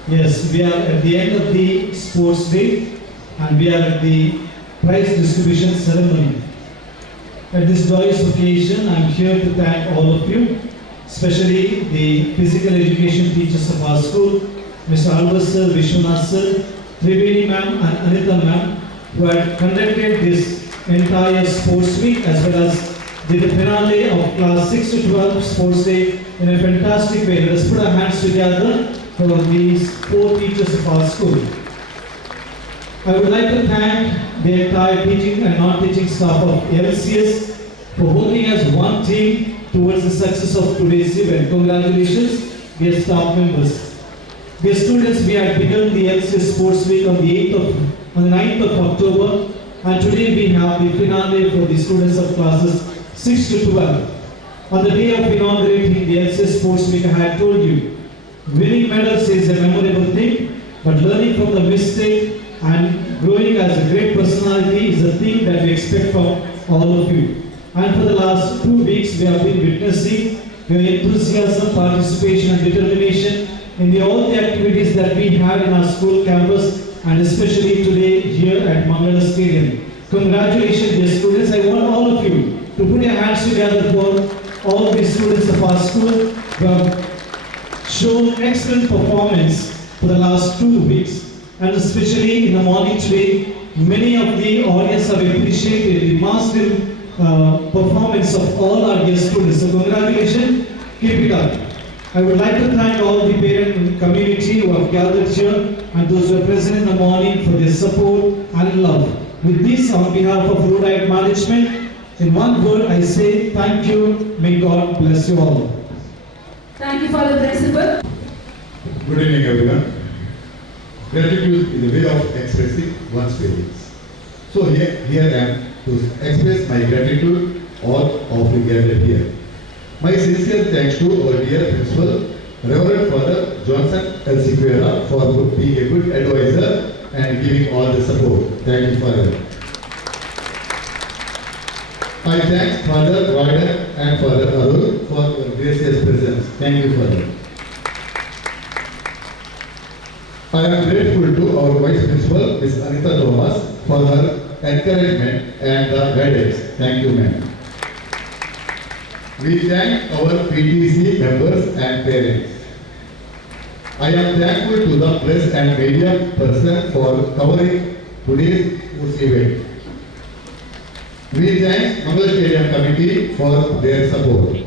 Yes, we are at the end of the sports day and we are at the prize distribution ceremony. At this joyous occasion, I am here to thank all of you, especially the physical education teachers of our school, Mr. Alvar sir, Vishwanath sir, Triveni ma'am and Anita ma'am, who had conducted this entire sports week as well as did the finale of class 6 to 12 sports day in a fantastic way. Let us put our hands together for these 4 teachers of our school. I would like to thank the entire teaching and non-teaching staff of LCS for working as one team towards the success of today's event. Congratulations, dear staff members. Dear students, we had begun the LCS Sports Week on the 9th of October, and today we have the finale for the students of classes 6 to 12. On the day of inaugurating the LCS Sports Week, I had told you, winning medals is a memorable thing, but learning from the mistake and growing as a great personality is a thing that we expect from all of you. And for the last 2 weeks, we have been witnessing your enthusiasm, participation and determination in all the activities that we have in our school campus, and especially today here at Mangala Stadium. Congratulations, dear students. I want all of you to put your hands together for all the students of our school who have shown excellent performance for the last 2 weeks. And especially in the morning today, many of the audience have appreciated the massive performance of all our dear students. So congratulations, keep it up. I would like to thank all the parent community who have gathered here and those who are present in the morning for their support and love. With this, on behalf of Rhodite Management, in one word I say thank you, may God bless you all. Thank you for the principal. Good evening, everyone. Gratitude is a way of expressing one's feelings. So here I am to express my gratitude all of you gathered here. My sincere thanks to our dear principal, Reverend Father Johnson L. Sequeira, for being a good advisor and giving all the support. Thank you, Father. I thank Father Warden and Father Arul for your gracious presence. Thank you, Father. I am grateful to our Vice Principal, Ms. Anita Thomas, for her encouragement and the guidance. Thank you, ma'am. We thank our PTC members and parents. I am thankful to the press and media person for covering today's sports event. We thank Mangala Stadium Committee for their support.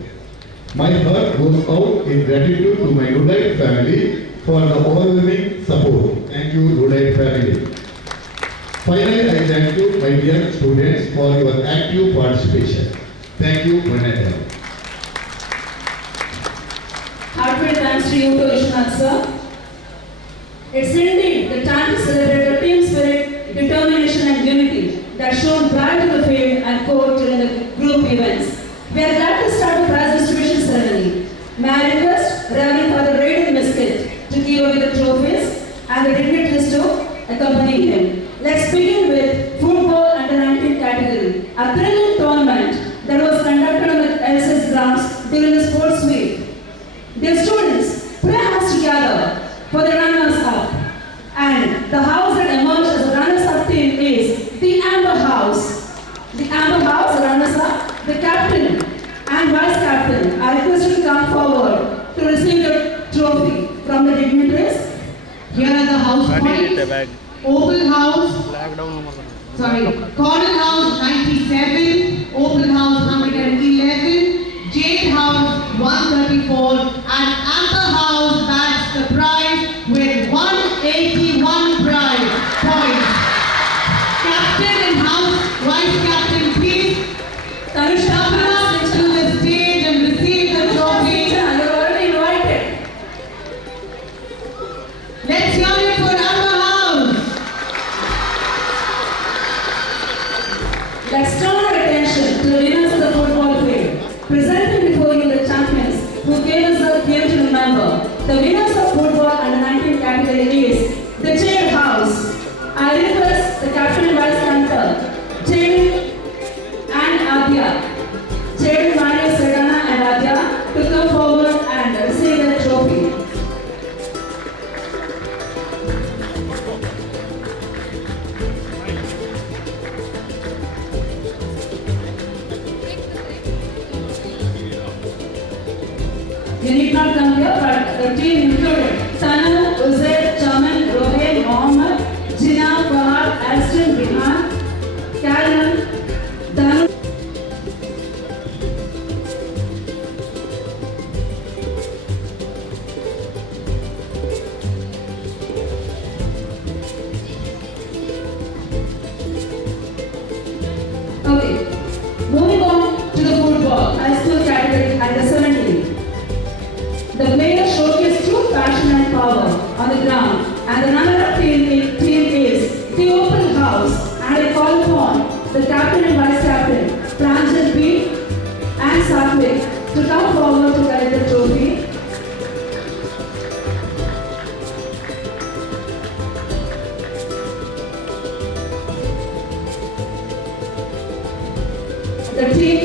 My heart goes out in gratitude to my Rhodite family for the overwhelming support. Thank you, Rhodite family. Finally, I thank you, my dear students, for your active participation. Thank you, Vanessa. Heartfelt thanks to you, Vishwanath sir. It's indeed the time to celebrate the team spirit, determination and unity that shone bright in the field and court during the group events. We are glad to start the prize distribution ceremony. May I request Reverend Father Raiden Miskit to give away the trophies and the dignitaries to accompany him. Let's begin with football under 19 category, a thrilling tournament that was conducted on the LCS grounds during the sports week. Dear students, put your hands together for the runners-up. And the house that emerged as a runners-up team is the Amber House. The Amber House runners-up, the captain and vice-captain are requested to come forward to receive the trophy from the dignitaries. Here are the house points. Open House, Corner House 97, Open House 111, Jade House 134, and Amber House backs the prize with 181 prize points. Captain and house vice captain, please come up to the stage and receive the trophy. You're already invited. Let's hear it for Amber House. Let's turn our attention to the winners of the football field. Presenting before you the champions who gave us the game to remember. The winners of football under 19 category is the Jade House. I request the captain and vice captain, Jade and Adya, Jade, Maria, Sedana and Adya to come forward and receive the trophy. You need not come here, but the team included Sana, Uzair, Chaman, Rohel, Mohammed, Jina, Fahad, Aston, Rihan, Karen, Danu. Okay. Moving on to the football high school category under 17. The players showcase true passion and power on the ground, and the runner-up team is the open house, and I call upon the captain and vice captain, Pranjal B and Satvik, to come forward to collect the trophy. The team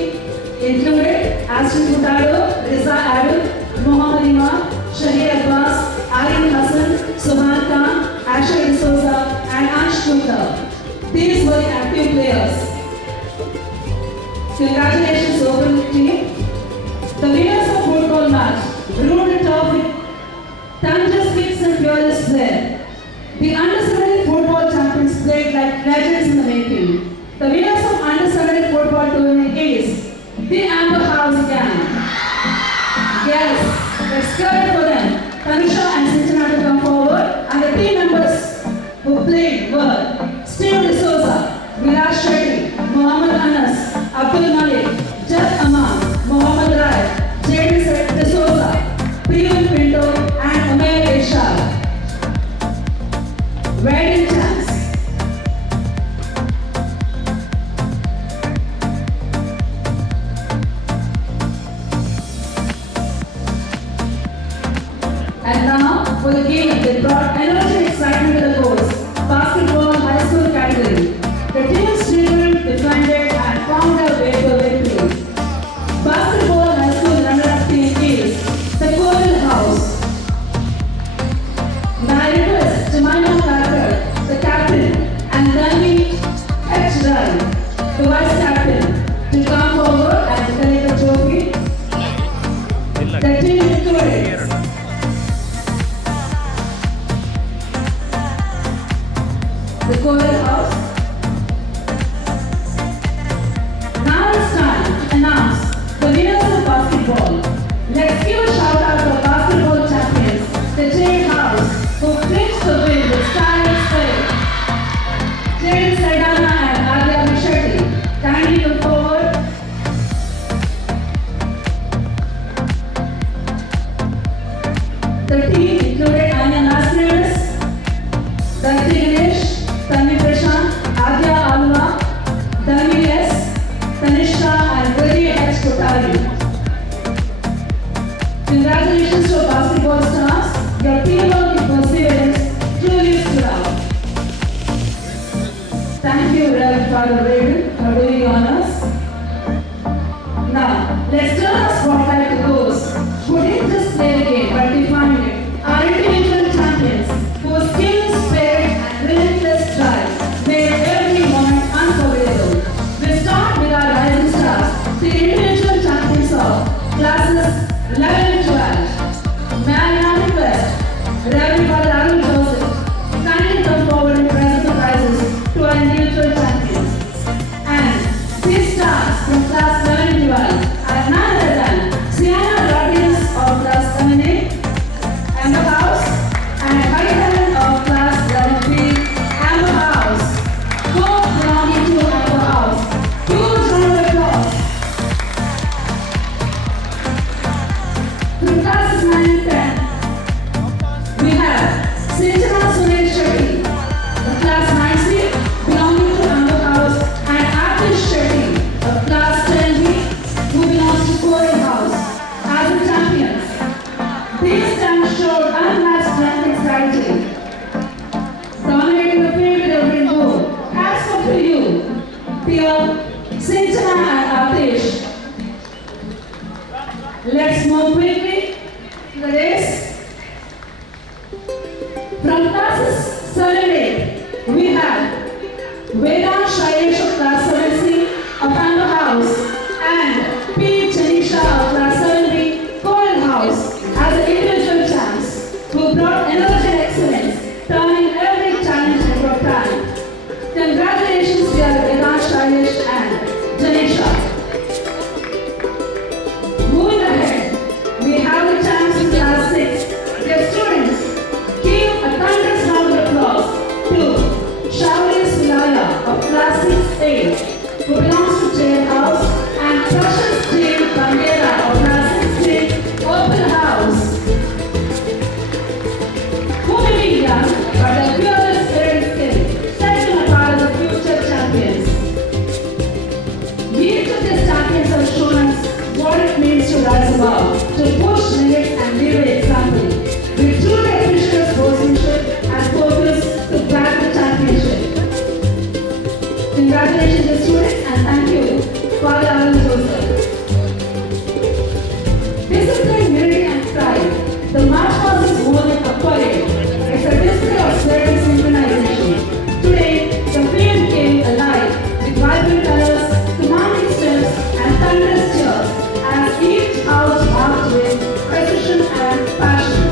included Aston Putado, Riza Adil, Mohammad Imam, Shahir Abbas, Aryan Hassan, Subhan Khan, Asha D'Souza, and Ansh Kunda. These were the active players. Congratulations, open team. The winners of football match ruled the turf with thunderous kicks and fearless play. The under-17 football champions played like legends in the making. The winners of under-17 football tournament is the Amber House Gang. Yes, let's give it for them. Tanisha and Sinchana to come forward, and the team members who played were Steve D'Souza, Vilas Shetty, Mohammad Anas, Abdul Malik, Jeff Aman, Mohammad Rai, J.D. D'Souza, Priyam Pinto, and Umair Ishaq. Wedding chance. And now, for the game that brought energy and excitement to the course, basketball high school category. The teams dribbled, defended, and found their way to victory. Basketball high school runner-up team is the Coral House. Now I request Jemima Carter, the captain, and Dani H. Rai, the vice captain, to come forward and collect the trophy. The team included the Coral House. Now it's time to announce the winners of basketball. Let's give a shout out to the basketball champions, the Jade House, who clinched the win with style and spirit. Jade Saidana and Adya Mishetti, kindly come forward. The team included Anya Nasrius, Dhanti Ganesh, Tanvi Prashant, Adya Alwa, Dhanvi S, Tanisha, and Guri H. Kotari. Congratulations to basketball stars. Your teamwork and perseverance truly stood out. Thank you, Reverend Father Raven, for doing the honors. Now, let's turn our spotlight to those who didn't just play the game but defined it. Our individual champions, whose skill, spirit, and relentless drive made every moment unforgettable. We start with our rising stars, the individual champions of classes 11 and 12. May I now request Reverend Father Arun Joseph to kindly come forward and present the prizes to our individual champions. And these stars from class 11 and 12 are none other than Sienna Rodriguez of class 7A, Amber House, and Hariharan of class 11B, Amber House. Both belonging to Amber House. Huge round of applause. From classes 9 and 10, we have Sinchana Sunil Shetty, of class 9C, belonging to Amber House, and Atish Shetty, of class 10B, who belongs to Coral House. As the champions, these stamps showed unmatched strength and strategy, dominating the field with every move. Hats off to you, Pia, Sinchana, and Atish. Let's move quickly to the race. From classes 7 and 8, we have Vedant Shailesh of class 7C of Amber House and P. Janisha of class 7B, Coral House, as the individual champs who brought energy and excellence, turning every challenge into a triumph. Congratulations, dear Vedant Shailesh and Janisha. Moving ahead, we have the champs in class 6. Their students, give a thunderous round of applause to Shaulis Vilaya of class 6A, who belongs what it means to rise above, to push limits and lead the example. We truly appreciate sportsmanship and focus to grab the championship. Congratulations to students and thank you, Father Alan Joseph. Discipline, unity and pride. The march past is more than a parade. It's a display of spirit and synchronization. Today, the field came alive with vibrant colors, commanding steps and thunderous cheers as each house marched with precision and passion.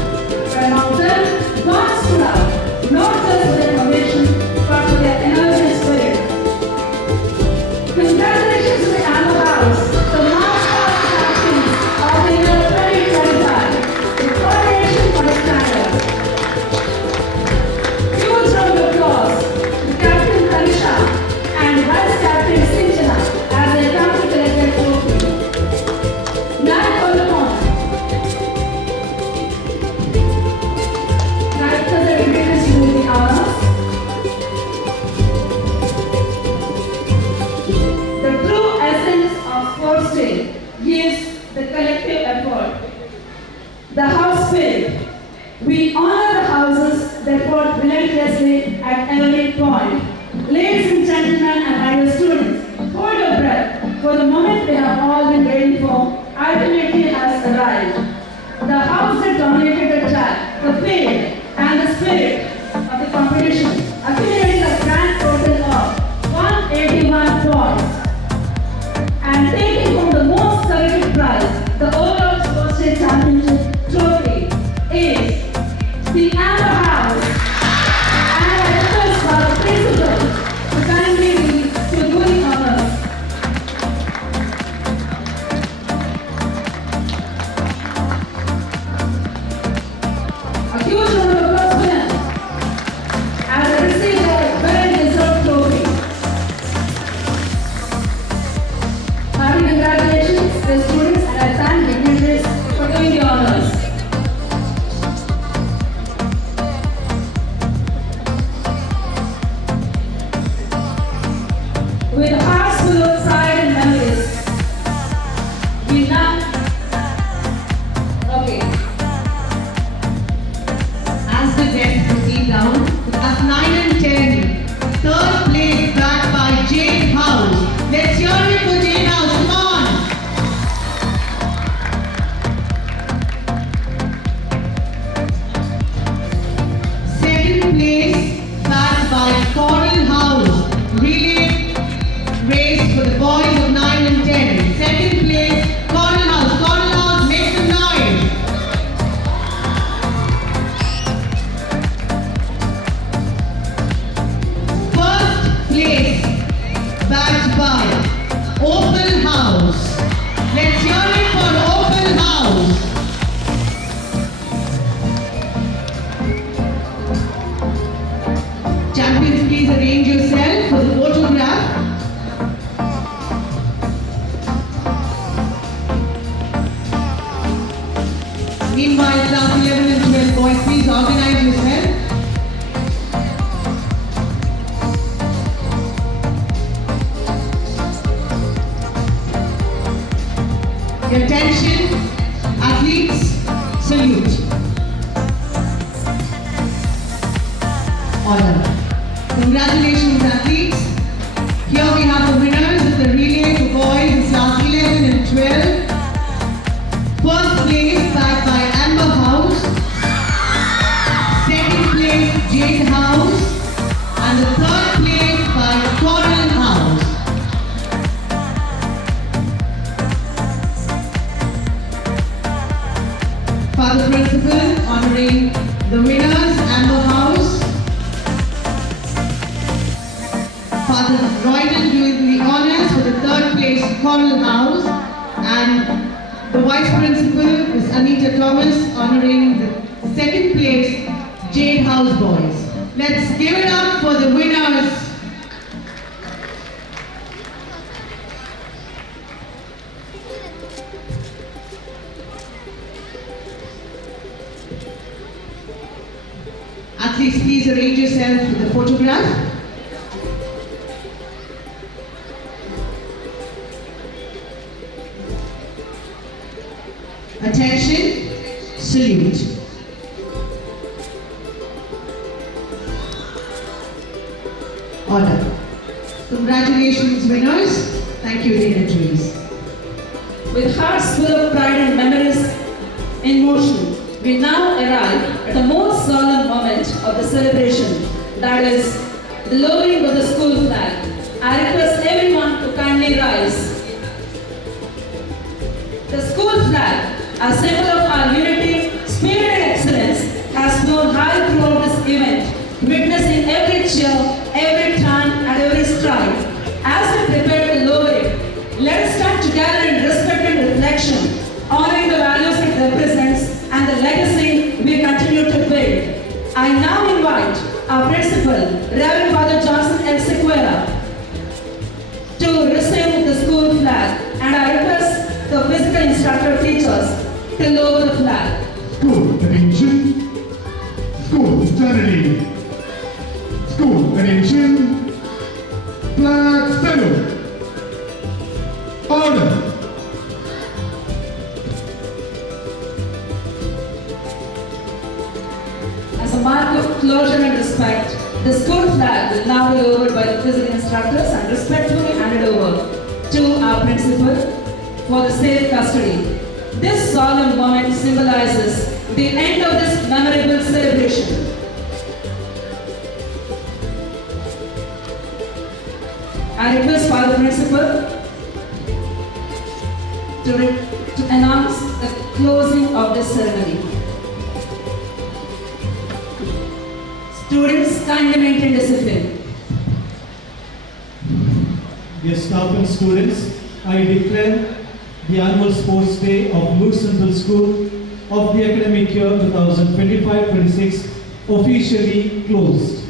Among them, God stood out, not just for their formation, but for their energy and spirit. Congratulations to the Amber House, the March Past champions of the year 2025. The coronation for the standard. Huge round of applause to Captain Tanisha and Vice Captain Sinchana as they come to collect their trophy. Nine Olapon. Directors are invited to do the honors. The true essence of sports day is the collective effort. The house spirit. We honor the houses that fought relentlessly at every point. Ladies and gentlemen and our students, hold your breath, for the moment we have all been waiting for ultimately has arrived. The house that dominated the track, the field, and the spirit of the competition accumulated a grand total of 181 points. And taking home the most coveted prize, the overall sports day championship trophy, is the Amber House. And I request our principal to kindly to do the honors. A huge round of applause for them as they receive their well-deserved trophy. Happy congratulations to the students and I thank dignitaries for doing the honors. With hearts full of pride and memories, we now. Okay. As the guests proceed down, class 9 and 10, third place backed by Jade House. Let's hear it for Jade House, come on! Second place backed by Coral House. Relay race for the boys of 9 and 10. Second place, Coral House. Coral House, make some noise. First place, backed by Opal House. Let's hear it for Opal House. Champions, please arrange yourself for the photograph. Meanwhile, class 11 and 12 boys, please organize yourself. Your attention, athletes, salute. Order. Congratulations, athletes. Here we have the winners of the relay for boys in class 11 and 12. First place backed by Amber House. Second place, Jade House. And the third place by Coral House. Father Principal honoring the winners, Amber House. Father Roydon doing the honors for the third place, Coral House. And the Vice Principal, Ms. Anita Thomas, honoring the second place, Jade House boys. Let's give it up for the winners. Athletes, please arrange yourself for the photograph. Attention, salute. Order. Congratulations, winners. Thank you, dignitaries. With hearts full of pride and memories in motion, we now arrive at the most solemn moment of the celebration, that is, the lowering of the school flag. I request everyone to kindly rise. The school flag, a symbol of our unity, spirit and excellence, has flown high throughout this event, witnessing every cheer, every turn and every stride. As we prepare to lower it, let us stand together in respect and reflection, honoring the values it represents and the legacy we continue to build. I now invite our principal, Reverend Father Johnson L. Sequeira, to receive the school flag, and I request the physical instructor teachers to lower the flag. School attention. School standing. School attention. Flag salute. Order. As a mark of closure and respect, the school flag will now be lowered by the physical instructors and respectfully handed over to our principal for the safe custody. This solemn moment symbolizes the end of this memorable celebration. I request Father Principal to announce the closing of this ceremony. Students, kindly maintain discipline. Dear staff and students, I declare the annual sports day of Lourdes Central School of the academic year 2025-26 officially closed.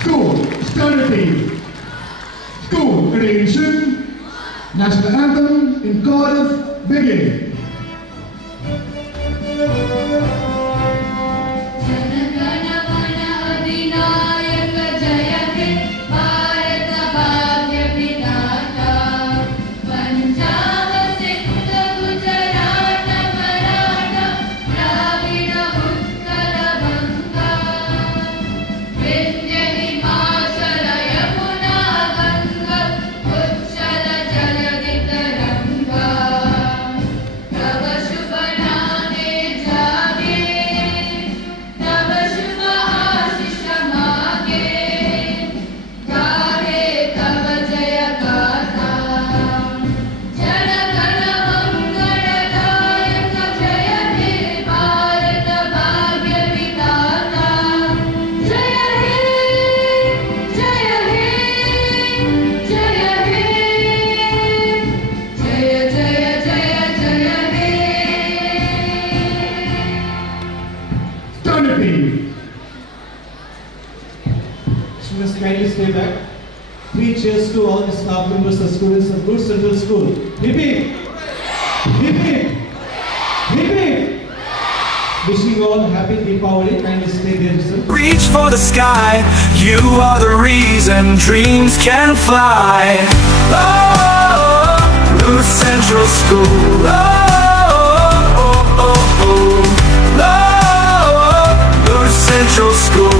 School stability. School attention. National anthem in chorus begin. Students, kindly stay back. 3 cheers to all the staff members and students of Lourdes Central School. Hip hip! Hip hip! Hip hip! Wishing you all happy Deepavali. Kindly stay there, sir. Reach for the sky, you are the reason dreams can fly. Oh, Lourdes Central School. Oh, oh, oh, oh, oh, Lourdes Central School.